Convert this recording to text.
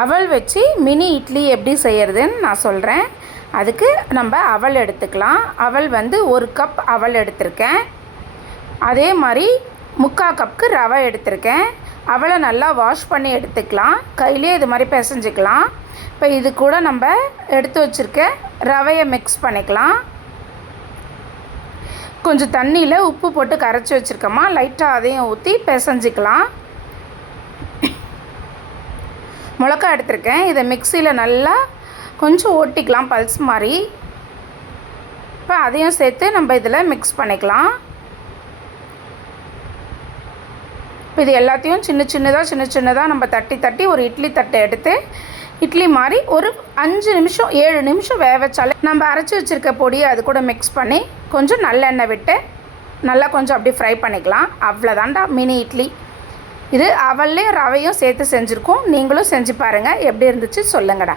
அவல் வச்சு மினி இட்லி எப்படி செய்கிறதுன்னு நான் சொல்கிறேன். அதுக்கு நம்ம அவல் எடுத்துக்கலாம். அவல் வந்து 1 கப் அவல் எடுத்திருக்கேன். அதே மாதிரி 3/4 கப்புக்கு ரவை எடுத்திருக்கேன். அவலை நல்லா வாஷ் பண்ணி எடுத்துக்கலாம். கையிலே இது மாதிரி பிசைஞ்சிக்கலாம். இப்போ இது கூட நம்ம எடுத்து வச்சுருக்க ரவையை மிக்ஸ் பண்ணிக்கலாம். கொஞ்சம் தண்ணியில் உப்பு போட்டு கரைச்சி வச்சுருக்கோமா, லைட்டாக அதையும் ஊற்றி பிசைஞ்சிக்கலாம். மிளகா எடுத்திருக்கேன். இதை மிக்சியில் நல்லா கொஞ்சம் ஓட்டிக்கலாம் பல்ஸ் மாதிரி. இப்போ அதையும் சேர்த்து நம்ம இதில் மிக்ஸ் பண்ணிக்கலாம். இப்போ இது எல்லாத்தையும் சின்ன சின்னதாக நம்ம தட்டி ஒரு இட்லி தட்டை எடுத்து இட்லி மாதிரி ஒரு 5 நிமிஷம் 7 நிமிஷம் வேக வச்சாலே நம்ம அரைச்சி வச்சுருக்க பொடியை அது கூட மிக்ஸ் பண்ணி கொஞ்சம் நல்லெண்ணெய் விட்டு நல்லா கொஞ்சம் அப்படி ஃப்ரை பண்ணிக்கலாம். அவ்வளோதான்டா மினி இட்லி. இது அவல்லையும் ரவையும் சேர்த்து செஞ்சுருக்கோம். நீங்களும் செஞ்சு பாருங்கள், எப்படி இருந்துச்சு சொல்லுங்கடா.